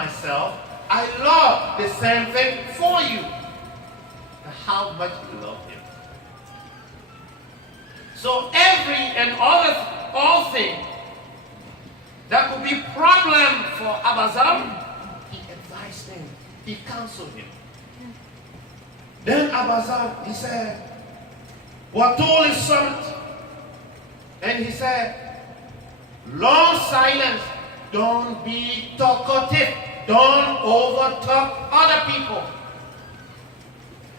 myself, I love the same thing for you. How much you love him. So every and all thing that could be problem for Abazar, he advised him, he counseled him. Then Abazar, he said, what told his servant, and he said, long silence, don't be talkative, don't overtalk other people.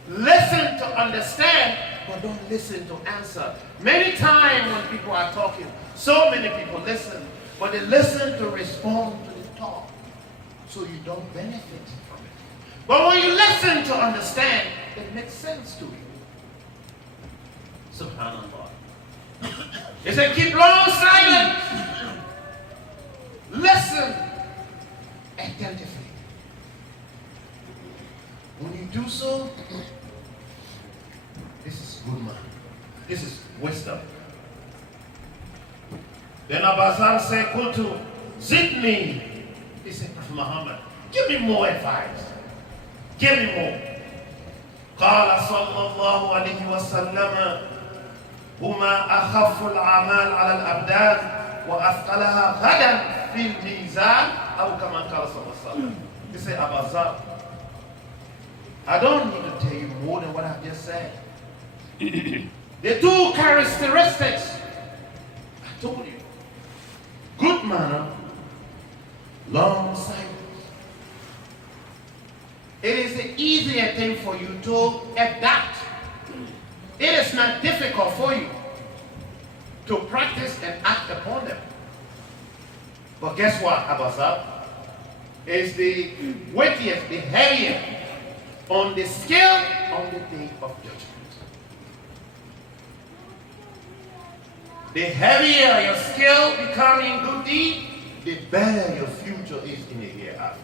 Listen to understand, but don't listen to answer. Many times when people are talking, so many people listen, but they listen to respond to the talk, so you don't benefit from it. But when you listen to understand, it makes sense to you. Subhanallah. He said, keep long silence. Listen attentively. When you do so, this is good man. This is wisdom. Then Abazar said, Kultu, Zidni. He said, Prophet Muhammad, give me more advice. Give me more. قال صلى الله عليه وسلم هما أخف الأعمال على الأبدان وأثقلها غدا في الميزان أو كما قال صلى الله عليه وسلم. He said, Abazar, I don't need to tell you more than what I've just said. The two characteristics I told you. Good manner, long silence. It is the easier thing for you to adapt. It is not difficult for you to practice and act upon them. But guess what, Abazar? Is the weightiest, the heavier on the scale on the day of judgment. The heavier your skill becoming good deed, the better your future is in the hereafter.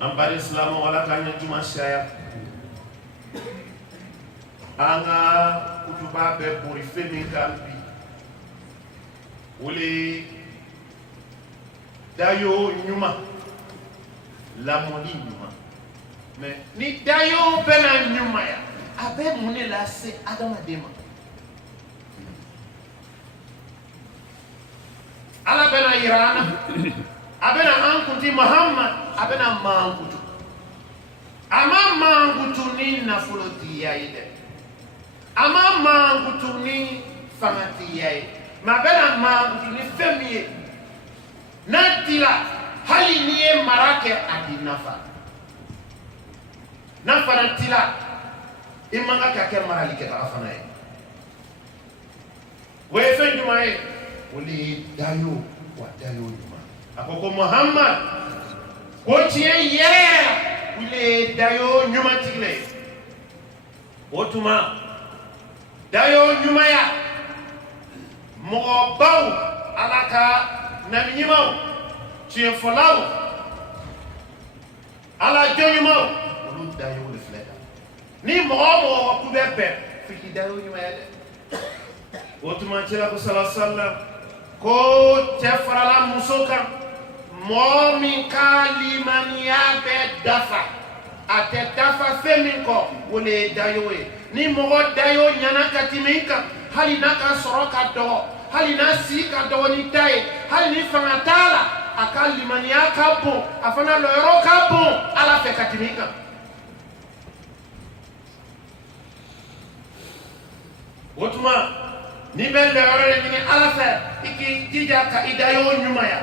Ambari Islamu wala kanya juma shaya. Anga kutuba be buri femi kampi. Uli dayo nyuma. Lamoni nyuma. Mais ni dayo bena nyuma ya. Abe mune la se adama dema. Ala bena irana. Abena ankuti Muhammad. Abena mangutu. Ama mangutu ni nafuloti ya ide. Ama mangutu ni fangati ya ide. Mabena mangutu ni femiye. Natila hali niye marake adi nafa. Nafa natila imanga kake maralike tarafana ye. Wefe nyuma ye. Uli dayo wa dayo nyuma. Akoko Muhammad kotiye yere uli dayo nyuma tigle. Otuma dayo nyuma ya mo baw alaka naminyimao tiye folaw ala jonyumao ulu dayo uli fleda ni mo kubebe fiki dayo nyuma ya de. Otuma tira ko sallallahu ko tefarala musoka momi kalimaniya be dafa ate dafa feminko wole dayoe ni mogo dayo nyana katiminka hali naka soroka do hali nasika do ni tai hali ni fangatala akalimaniya kapo afana loyoro kapo ala fe katiminka otuma ni bel de orere ni ala fe iki jija ka idayo nyuma ya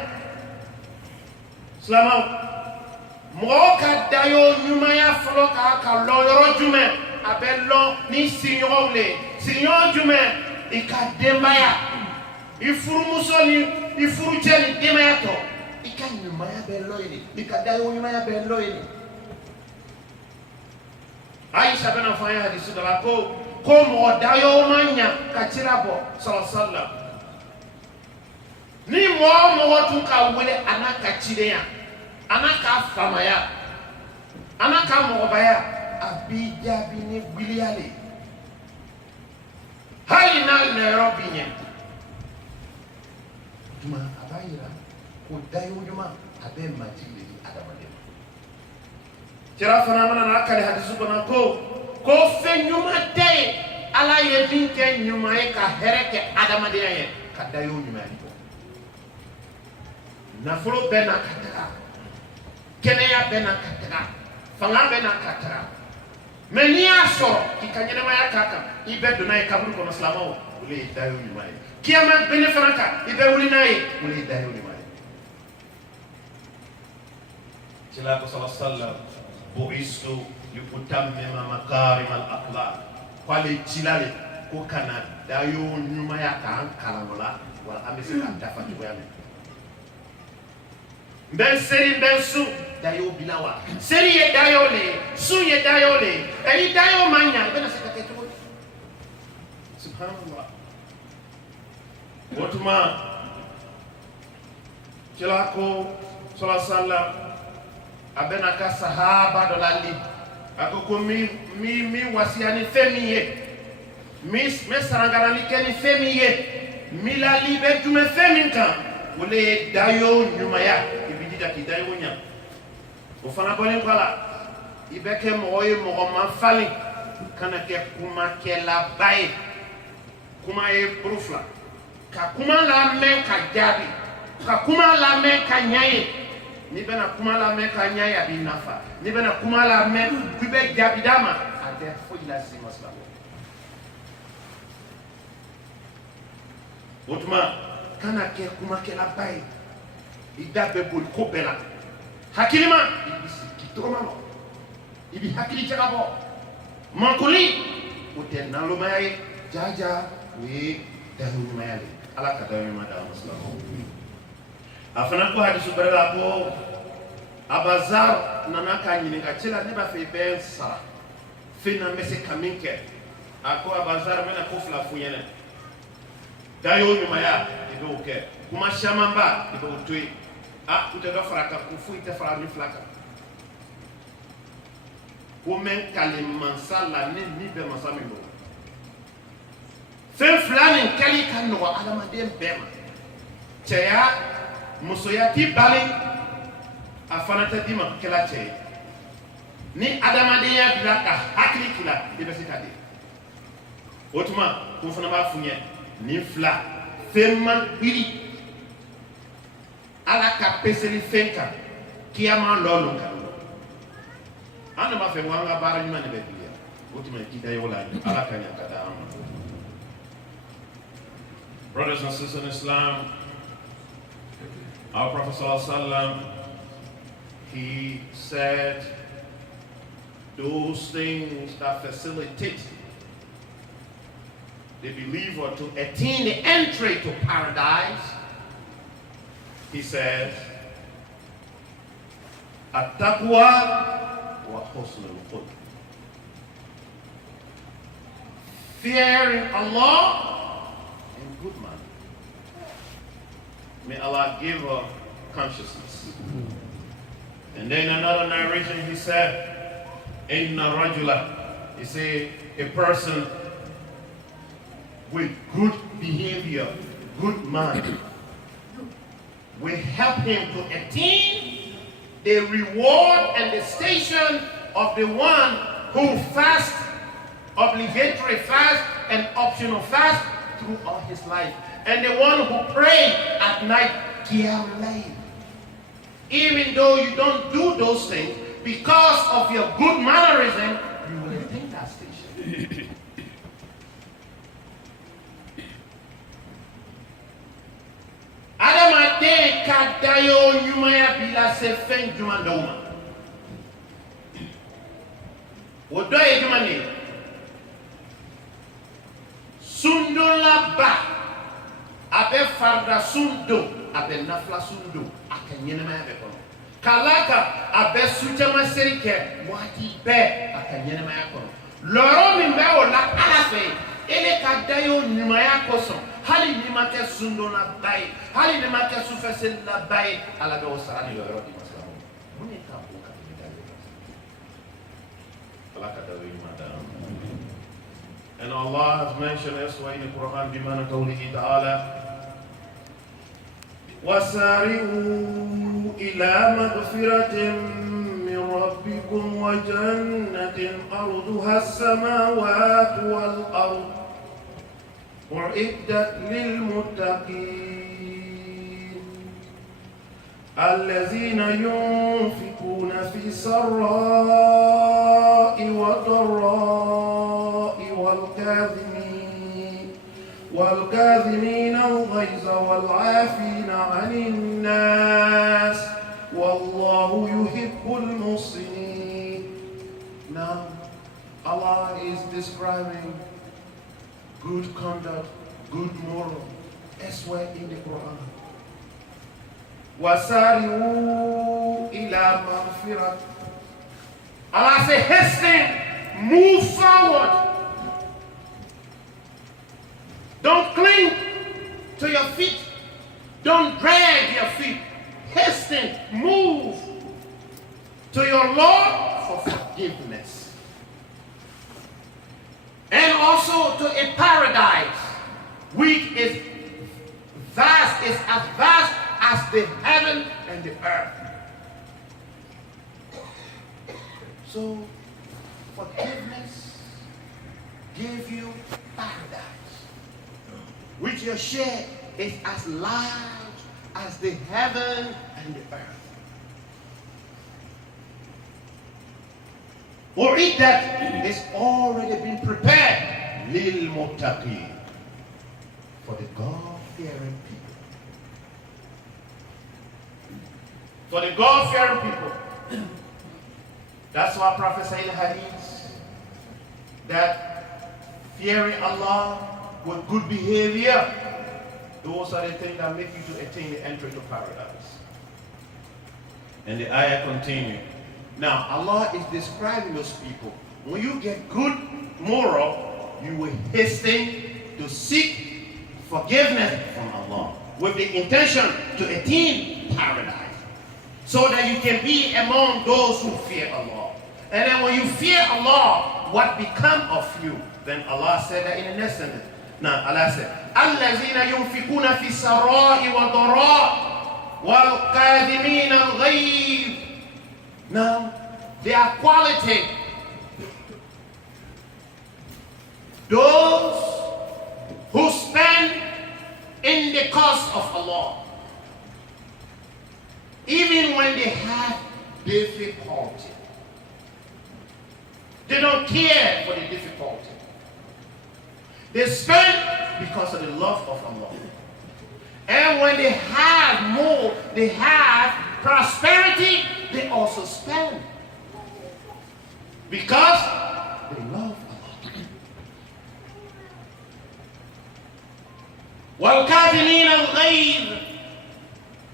slama mo ka dayo nyuma ya folo ka lo yoro jume abello ni signole signon jume ika demaya ifuru musoni ifuru cheni demaya to ika nyuma ya bello ini ika dayo nyuma ya bello ini Aisha bena fanya hadisi dala ko mo dayo manya kachirabo sallallahu ni mo tun ka wele anaka chideya anaka famaya anaka mo baya abija bini biliale hali na Nairobi nye tuma abayira ko dayo ɲuman a bɛ majigi de di adamaden ma. Kira fana mana n'a kale hadisu kɔnɔ ko fɛn ɲuman tɛ ye Ala ye min kɛ ɲuman ye ka hɛrɛ kɛ adamadenya ye ka dayo ɲuman bɔ. Nafolo bɛ na ka taga, kɛnɛya bɛ na ka taga, fanga bɛ na ka taga. Mais n'i y'a sɔrɔ k'i ka ɲɛnamaya k'a kan i bɛ don n'a ye kaburu kɔnɔ silamɛw o le ye dayo ɲuman ye. Kiyama bɛ ne fana kan i bɛ wuli n'a ye o le ye dayo ɲuman ye. Cila ko sallallahu alaihi wasallam bu'istu liutammima makarim al-akhlaq. K'ale cila le ko kana dayo ɲumanya k'an kalan o la wa an bɛ se ka dafa cogoya min. Bɛn seri bɛn su dayo bila wa seri ye dayo le su ye dayo le ni dayo ma ɲa bɛna se ka kɛ cogo di. Subhanallah. O tuma kila ko sallallahu alaihi wasallam a bɛna ka sahaba dɔ lali a ko mi wasiya ni fɛn min ye mi sarangarali kɛ ni fɛn min ye mi lali bɛ jumɛn fɛn min kan o le ye dayo ɲumanya. K'i dayo ɲa o fana bɔlen kɔ la i bɛ kɛ mɔgɔ ye mɔgɔ ma falen kana kɛ kumakɛlaba ye. Kuma ye buru fila ka kuma lamɛn ka jaabi ka kuma lamɛn ka ɲa ye. N'i bɛna kuma lamɛn ka ɲa ye a b'i nafa, n'i bɛna kuma lamɛn k'i bɛ jaabi d'a ma a tɛ foyi lase ma silamɛ. O tuma kana kɛ kumakɛlaba ye. I da bɛ boli ko bɛɛ la hakili ma i bɛ sigi tɔgɔma ma i bɛ hakili jagabɔ mankoli o tɛ nalomaya ye jaja o ye dayo ɲumanya le. Ala ka dayo ɲuman d'an ma silamɛw. A fana ko hadisu bɛrɛ la ko Abazar nana k'a ɲininka ci la ne b'a fɛ i bɛ n sara fɛn na n bɛ se ka min kɛ. A ko Abazar n bɛna ko fila f'u ɲɛna dayo ɲumanya i b'o kɛ kuma camanba i b'o to yen. U tɛ dɔ fara kan ko foyi tɛ fara ni fila kan. Ko mɛ kale mansa la ne ni bɛ mansa min bolo. Fɛn fila nin kɛli ka nɔgɔ adamaden bɛɛ ma. Cɛya musoya t'i bali a fana tɛ d'i ma kɛla cɛ ye. Ni adamadenya bila ka hakili k'i la i bɛ se ka di. O tuma ko fana b'a f'u ɲɛ nin fila fɛn man biri Ala ka peseli fɛn kan kiyama lɔlu kan. An de b'a fɛ ko an ka baara ɲuman de bɛ bi yan. O tuma k'i dayo la Ala ka ɲa ka d'an ma. Brothers and sisters in Islam, our Prophet sallallahu alaihi wasallam, he said those things that facilitate the believer to attain the entry to paradise. He says, At-taqwa wa husnul khuluq. Fearing Allah and good manner. May Allah give her consciousness. And then another narration he said, Inna rajula. He said, a person with good behavior, good mind, will help him to attain the reward and the station of the one who fasts, obligatory fast and optional fast throughout his life, and the one who prays at night, qiyam layl. Even though you don't do those things, because of your good mannerism, you will attain that station. Adamaden ka dayo ɲumanya bila se fɛn jumɛn dɔw ma. O dɔ ye jumɛn de ye? Sundonlaba a bɛ farida sun don, a bɛ nafila sun don, a ka ɲɛnamaya bɛ kɔnɔ. K'a la kan a bɛ sujamaseri kɛ waati bɛɛ a ka ɲɛnamaya kɔnɔ. Lɔrɔ min bɛ o la Ala fɛ ele ka dayo ɲumanya kosɔn. Hali ni ma kɛ sundona ba ye, hali ni ma kɛ sufɛselila ba ye, Ala bɛ o sara ni yɔrɔ di masaw. Mun ye k'a bɔ ka tɛmɛ dayo kan? Ala ka dayo ɲuman d'an ma. And Allah has mentioned elsewhere in the Quran, بِمَنَ قَوْلِهِ تَعَالَى وسارعوا إلى مغفرة من ربكم وجنة أرضها السماوات والأرض أعدت للمتقين الذين ينفقون في السراء والضراء والكاظمين الغيظ والعافين عن الناس والله يحب المحسنين. Now Allah is describing good conduct, good moral, elsewhere in the Quran. وَسَارِعُوا إِلَى مَغْفِرَةٍ. Allah says, hasten, move forward. Don't cling to your feet. Don't drag your feet. Hasten, move to your Lord for forgiveness. And also to a paradise which is vast, is as vast as the heaven and the earth. So forgiveness give you paradise, which your share is as large as the heaven and the earth. Or it that is already been prepared lil muttaqin, for the God-fearing people. For the God-fearing people. That's why Prophet said in hadith that fearing Allah with good behavior, those are the things that make you to attain the entry to paradise. And the ayah continues. Now, Allah is describing those people. When you get good moral, you will hasten to seek forgiveness from Allah with the intention to attain paradise, so that you can be among those who fear Allah. And then when you fear Allah, what become of you? Then Allah said that in the next sentence. Now, Allah said, الَّذِينَ يُنْفِقُونَ فِي السَّرَّاءِ وَالضَّرَّاءِ وَالْكَاظِمِينَ الْغَيْظَ. Now, their quality, those who stand in the cause of Allah, even when they have difficulty. They don't care for the difficulty. They spend because of the love of Allah. And when they have more, they have prosperity, they also spend because they love Allah. وَالْكَاظِمِينَ الْغَيْظَ.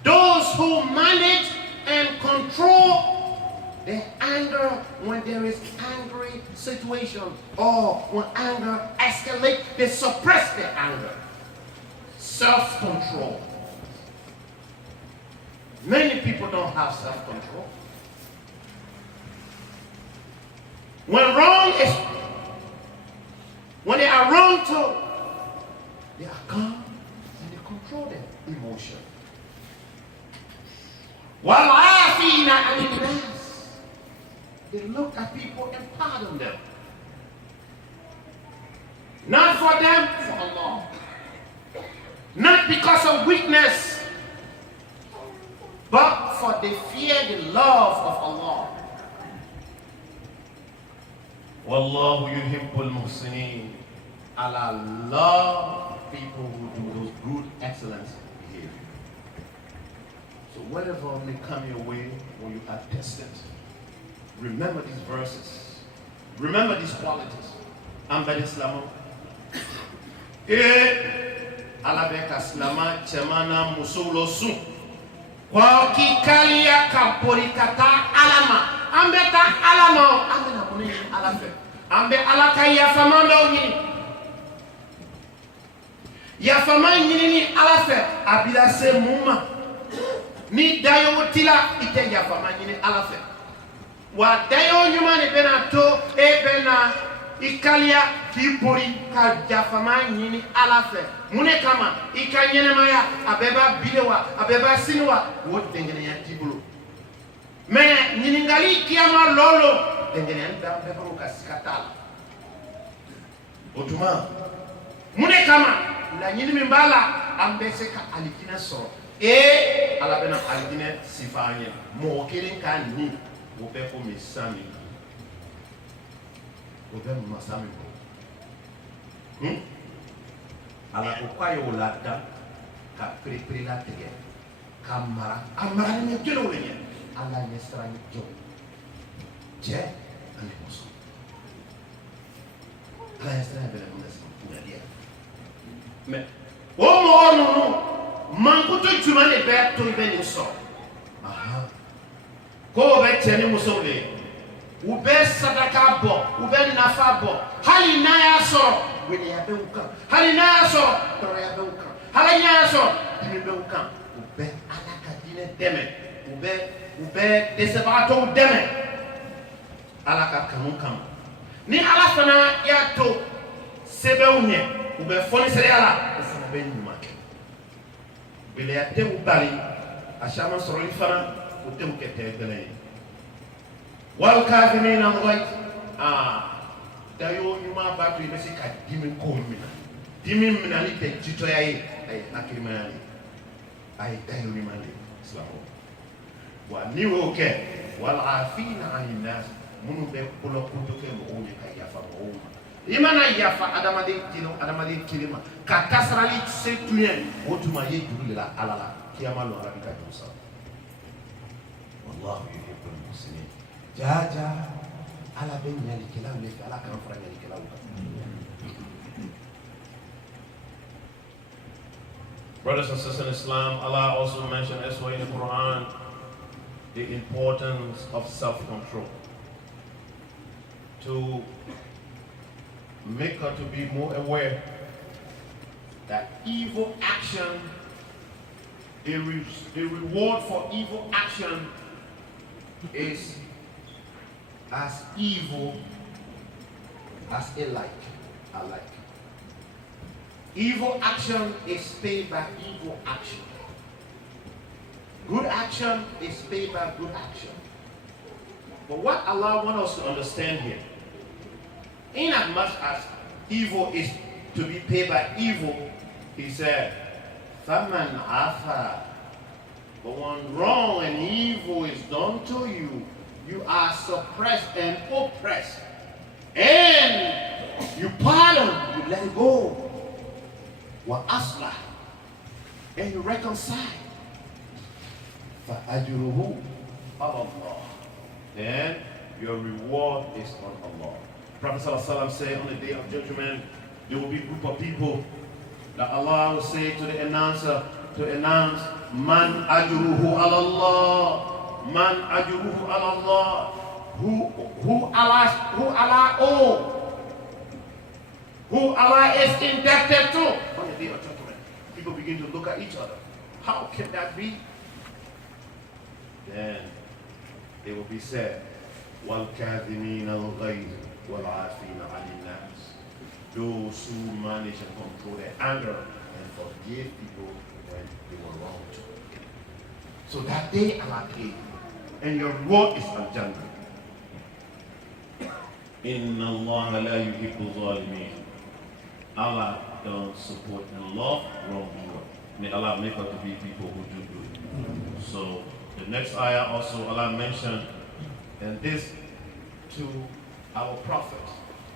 Those who manage and control their anger when there is angry situation, or when anger escalates, they suppress their anger. Self-control. Many people don't have self-control. When they are wrong too, they are calm and they control their emotion. وَالْعَافِينَ عَنِ النَّاسِ. They look at people and pardon them. Not for them, for Allah. Not because of weakness, but for they fear the love of Allah. Wallahu yuhibbul muhsinin. Allah loves people who do those good, excellent behavior. So whatever may come your way when you are tested, remember these verses. Remember these qualities. Amba Islam. Alabeka slama chemana musulo su. Kwa kikalia kaporikata alama. Ambeta alama. Amena muni alafe. Ambe alaka ya famanda ongini. Ya famanda ni alafe. Abila se muma. Ni dayo wotila ite ya famanda ni alafe. Wa dayo nyuma ni bena to e bena ikalia kibori ka jafama nyini alafe mune kama ikanyene maya abeba bilewa abeba sinwa wo dengene ya tibulo me nyini ngali kiyama lolo dengene anda beba ko sikatala otuma mune kama la nyini mimbala ambese ka alikina so ala bena alikina sifanye mo kelen kan ni wo be ko misami wo be masami ko ala ko kwayo lada ka prepare la tege kamara amara ni jelo le ni ala ni strani jo je ane muso ala ni strani bele mo ko dia mais o no mankuto juma le be to ibe ni so aha ko be tene muso le ube sadaka bo ube nafa bo hali na ya so wele ya be uka hali na ya so to ya be uka hali na ya so ni be uka ube alaka dine deme ube desebato deme alaka kanun ni ala fana ya to sebe unye ube foni sere ala fana be nyuma wele ya te ubali ashama soro ifana ute ukete gele wal kafimin al-ghayz dayo nyuma batu ibesi ka dimi ko mina li te jito yayi ay akrimani ay dayo ni mali islamo wa ni woke wal afina anin nas munu be kulo kuntuke mo onye ka yafa mo imana yafa adamade kilima ka kasrali setuyen wotuma ye dulu la alala kiyama lo arabika musa wallahu yuhibbul muslimin jaja ala ben nyali kila le ala kan fara nyali kila Brothers and sisters in Islam, Allah also mentioned elsewhere in the Quran the importance of self-control to make her to be more aware that evil action, the reward for evil action is as evil as alike. Evil action is paid by evil action. Good action is paid by good action. But what Allah wants us to understand here, in as much as evil is to be paid by evil, He said, "Faman afa." But when wrong and evil is done to you, you are suppressed and oppressed, and you pardon, you let it go. Wa aslah, and you reconcile. Fa ajruhu ala Allah. Then your reward is on Allah. Prophet ﷺ said on the day of judgment, there will be a group of people that Allah will say to the announcer to announce, "Man ajruhu ala Allah, man ajruhu ala Allah." Who Allah is indebted to. On the day of judgment, people begin to look at each other. How can that be? Then they will be said, "Wal-kadhimina al-ghayz wal-'afina 'anil nas." Those who manage and control their anger and forgive people when they were wronged. So that day Allah paid, and your reward is al-Jannah. Inna Allah la yuhibbu zalimin. Allah don't support and love wrongdoer. May Allah make us to be people who do good. So the next ayah also Allah mentioned, and this to our prophet,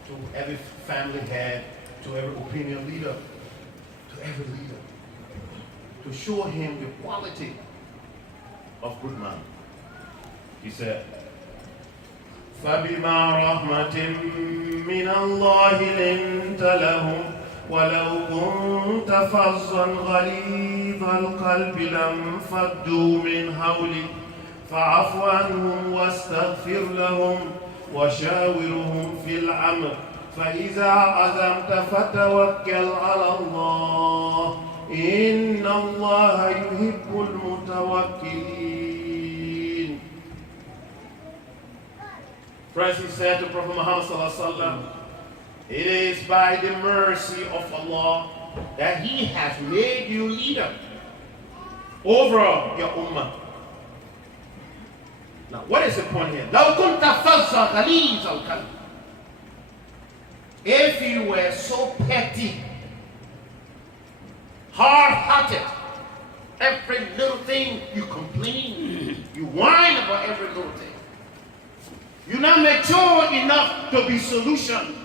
to every family head, to every opinion leader, to every leader, to show him the quality of good man. He said, فَبِمَا رَحْمَةٍ مِّنَ اللَّهِ لِنْتَ لَهُمْ وَلَوْ كُنْتَ فَظًّا غَلِيظَ الْقَلْبِ لَانفَضُّوا مِنْ حَوْلِكَ فَاعْفُ عَنْهُمْ وَاسْتَغْفِرْ لَهُمْ وَشَاوِرْهُمْ فِي الْأَمْرِ فَإِذَا عَزَمْتَ فَتَوَكَّلْ عَلَى اللَّهِ إِنَّ اللَّهَ يُحِبُّ الْمُتَوَكِّلِينَ. First he said to Prophet Muhammad sallallahu alaihi wasallam, It is by the mercy of Allah that He has made you leader over your ummah. Now, what is the point here? لو كنت فظا غليظ القلب. If you were so petty, hard-hearted, every little thing you complain, you whine about every little thing. You're not mature enough to be solution.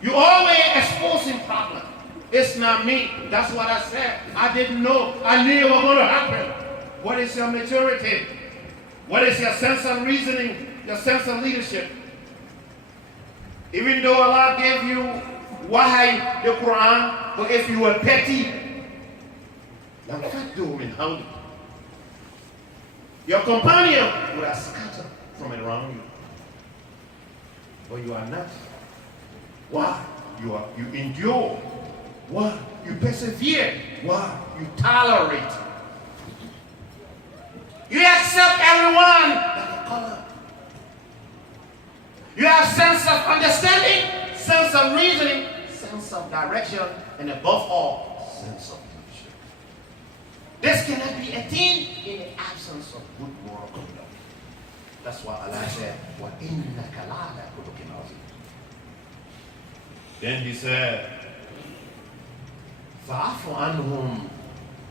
You always exposing problems. It's not me. That's what I said. I didn't know. I knew it was going to happen. What is your maturity? What is your sense of reasoning? Your sense of leadership? Even though Allah gave you wahi, the Quran, but if you were petty, your companion would have scattered from around you. But you are not. Why? You endure. Why? You persevere. Why? You tolerate. You accept everyone that they color. You have sense of understanding, sense of reasoning, sense of direction, and above all, sense of leadership. This cannot be attained in the absence of good moral conduct. That's why Allah said, وَإِنَّكَ لَعَلَىٰ خُلُقٍ عَظِيمٍ. Then He said, فَعَفُ عَنْهُمْ.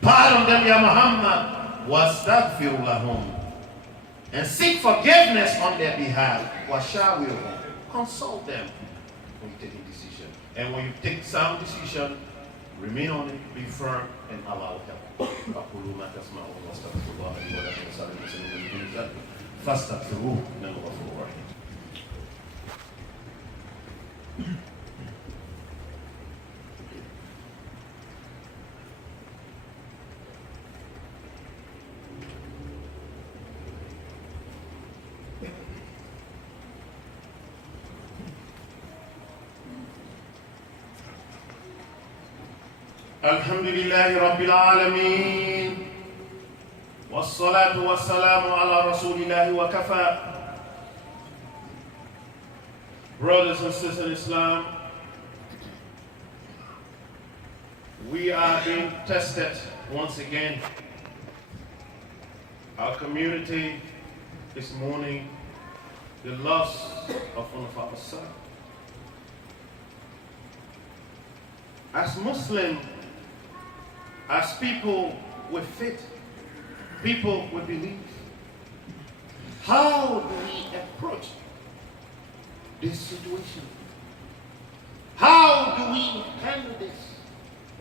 Pardon them, Ya Muhammad. وَاسْتَغْفِرُ لَهُمْ. And seek forgiveness on their behalf. وَشَاوِرْهُمْ. Consult them when you take a decision. And when you take some decision, remain on it, be firm, and Allah will help. أقول ما تسمعون واستغفر الله لي ولكم ولسائر المسلمين من كل ذنب فاستغفروه إنه غفور رحيم. الحمد لله رب العالمين والصلاة والسلام على رسول الله وكفى. Brothers and sisters in Islam, we are being tested once again. Our community is mourning the loss of one of our sons. As Muslims, as people with faith, people with belief, how do we approach this situation? How do we handle this?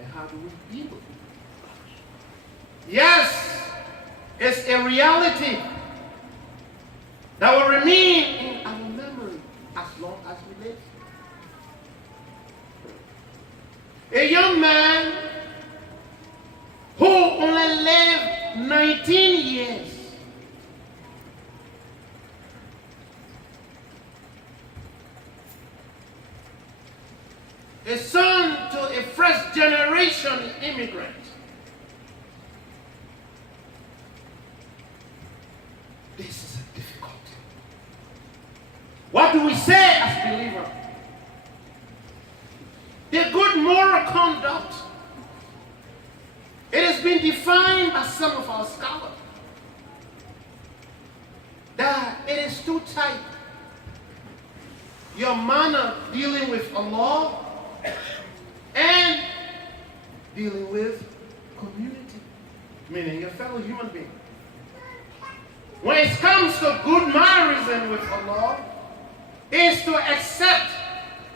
And how do we deal with it? Yes, it's a reality that will remain in our memory as long as we live. A young man who only lived 19 years a son to a first generation immigrant. This is a difficult. What do we say as believers? The good moral conduct, it has been defined by some of our scholars that it is too tight. Your manner dealing with Allah and dealing with community, meaning your fellow human being. When it comes to good mannerism with Allah, is to accept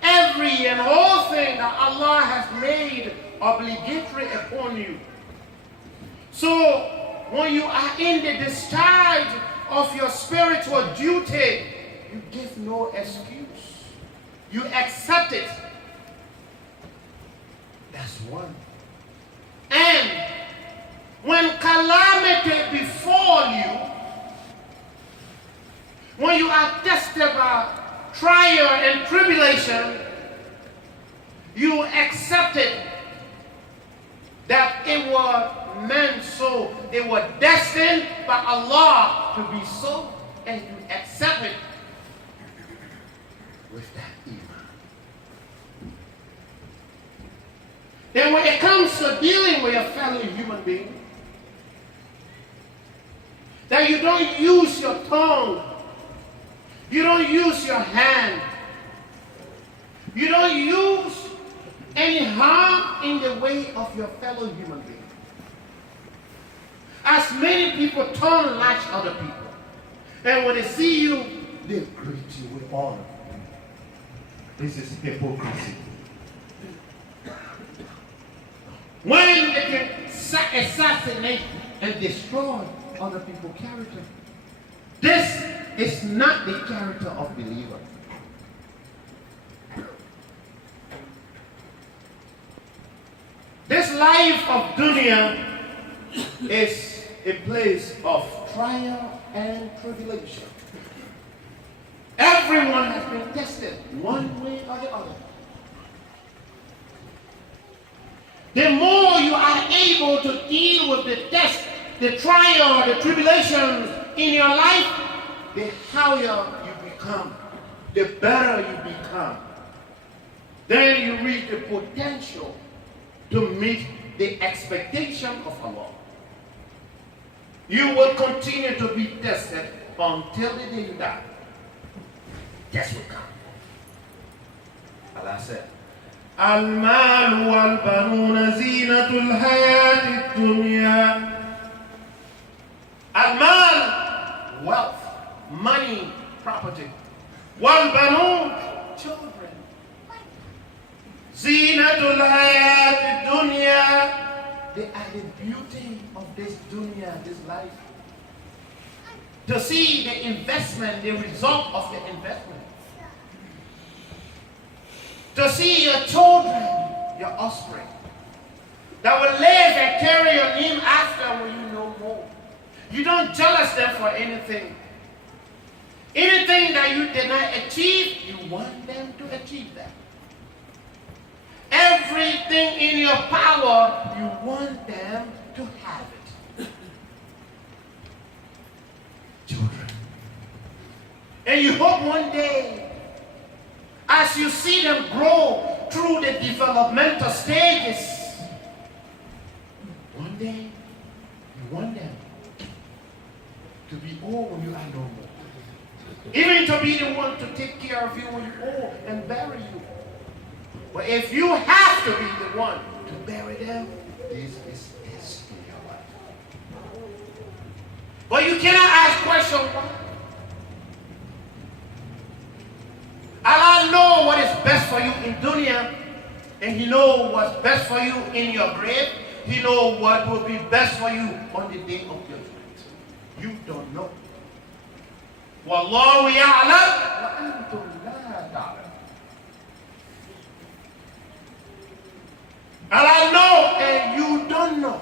every and all thing that Allah has made obligatory upon you. So when you are in the discharge of your spiritual duty, you give no excuse. You accept it. That's one. And when calamity befall you, when you are tested by trial and tribulation, you accept it that it was meant so, it was destined by Allah to be so, and you accept it. with that iman. Then when it comes to dealing with your fellow human being, that you don't use your tongue, you don't use your hand, you don't use any harm in the way of your fellow human being. As many people turn like other people, and when they see you, they greet you with honor. This is hypocrisy. When they can assassinate and destroy other people's character, this is not the character of believer. This life of dunya is a place of trial and tribulation. Everyone has been tested one way or the other. The more you are able to deal with the test, the trial, the tribulations in your life, the higher you become, the better you become. Then you reach the potential to meet the expectation of Allah. You will continue to be tested until the day you die. Test will come. Allah said, Al-mal wal-banuna zinatul hayati dunya. Al-mal, wealth, money, property. Wal-banun, children. Zinatul hayati dunya. They are the beauty of this dunya, this life. To see the investment, the result of the investment. To see your children, your offspring, that will live and carry your name after when you know more. You don't jealous them for anything. Anything that you did not achieve, you want them to achieve that. Everything in your power, you want them to have it. Children. And you hope one day, as you see them grow through the developmental stages, one day, you want them to be old when you are no more. Even to be the one to take care of you when you're old and bury you. But if you have to be the one to bury them, this is this in your life. But you cannot ask question why. Allah knows what is best for you in dunya, and He knows what's best for you in your grave. He knows what will be best for you on the day of judgment. You don't know. Wallahu ya'lam wa antum la ta'lam. Allah knows and you don't know.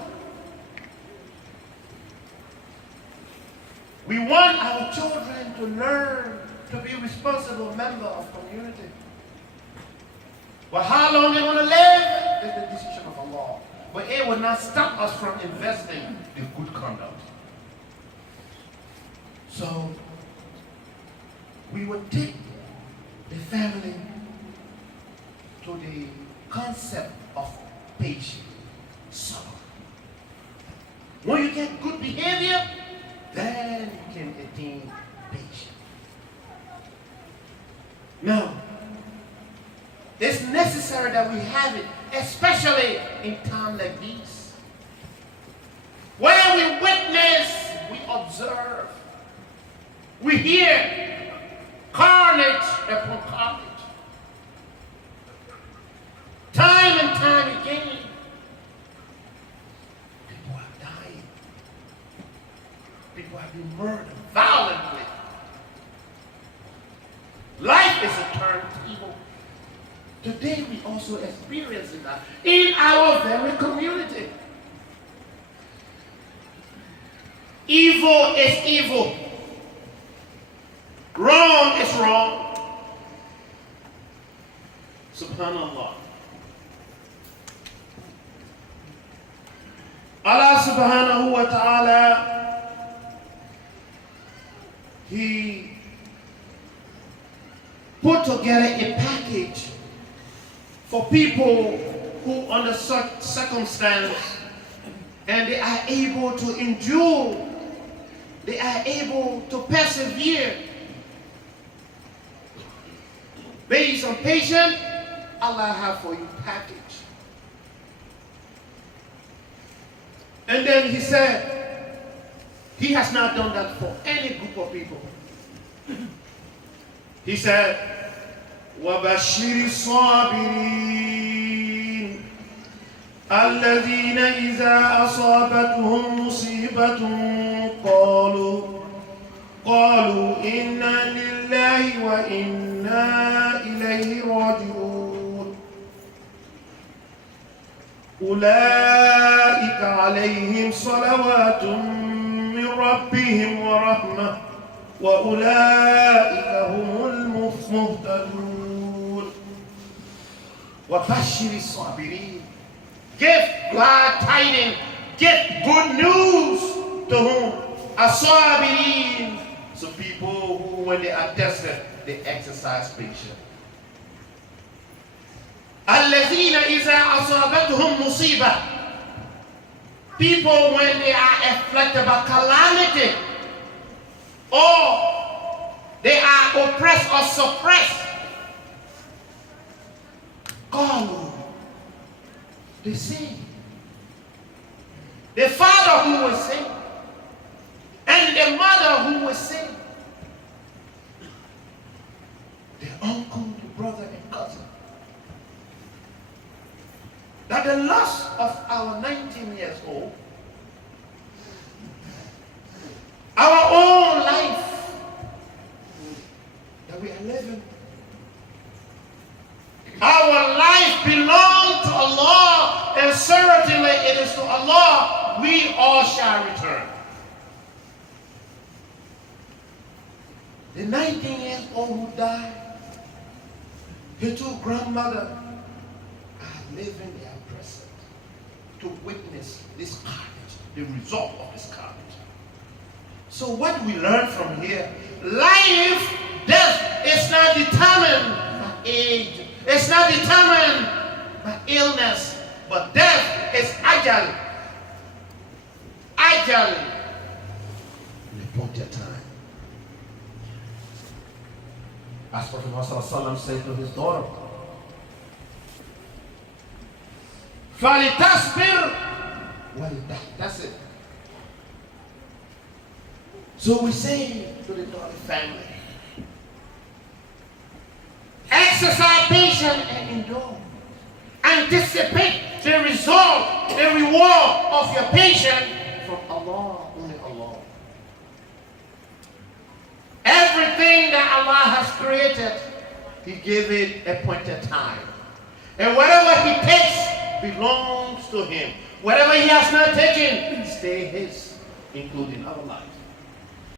We want our children to learn to be responsible member of community. But how long they want to live is the decision of Allah. But it will not stop us from investing in good conduct. So we will take the family to the concept of patience. So when you get good behavior, then you can attain patience. Now, it's necessary that we have it, especially in times like these, where we witness, we observe, we hear carnage upon carnage. Time and time again, people are dying. People are being murdered violently. Life is a turn to evil. Today we also experience that in our very community. Evil is evil. Wrong is wrong. Subhanallah. Allah subhanahu wa ta'ala, He put together a package for people who under such circumstance and they are able to endure, they are able to persevere. Based on patience, Allah have for you package. And then he said, he has not done that for any group of people. He said, وَبَشِّرِ الصَّابِرِينَ الَّذِينَ إِذَا أَصَابَتْهُمْ مُصِيبَةٌ قالوا إِنَّا لِلَّهِ وَإِنَّا إِلَيْهِ راجعون أولئك عليهم صلوات من ربهم ورحمة وأولئك هم المهتدون. وبشر الصابرين. Give glad tidings, give good news to whom? As-sabirin. So people who, when they are tested, they exercise patience. الذين إذا أصابتهم مصيبة. People when they are afflicted by calamity, or they are oppressed or suppressed, God, they say, the father who will say, and the mother who will say, the uncle, the brother, and cousin, that the loss of our 19 years old, our own life that we are living, our life belongs to Allah, and certainly it is to Allah we all shall return. The 19 years old who died, his two grandmother are living their present to witness this carnage, the result of this carnage. So what we learn from here, life, death is not determined by age, it's not determined by illness, but death is ajal. Ajal. In the appointed time. As Prophet Muhammad said to his daughter, فَلِتَصْبِرْ وَلِتَحْتَسِبْ. So we say to the daughter family, exercise patience and endure. Anticipate the result, the reward of your patience from Allah, only Allah. Everything that Allah has created, He gave it a appointed time. And whatever He takes belongs to Him. Whatever He has not taken, stay His, including our life.